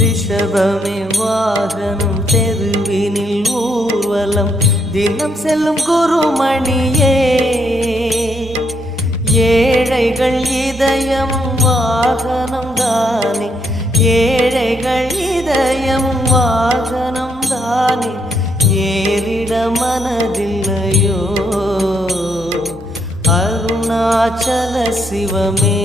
ரிஷபமே வாகனம் தெருவினில் ஊர்வலம் தினம் செல்லும் குருமணியே ஏழைகள் இதயம் வாகனம் தானே ஏழைகள் இதயம் வாகனம் தானே ஏறிட மனதில்லையோ அருணாச்சல சிவமே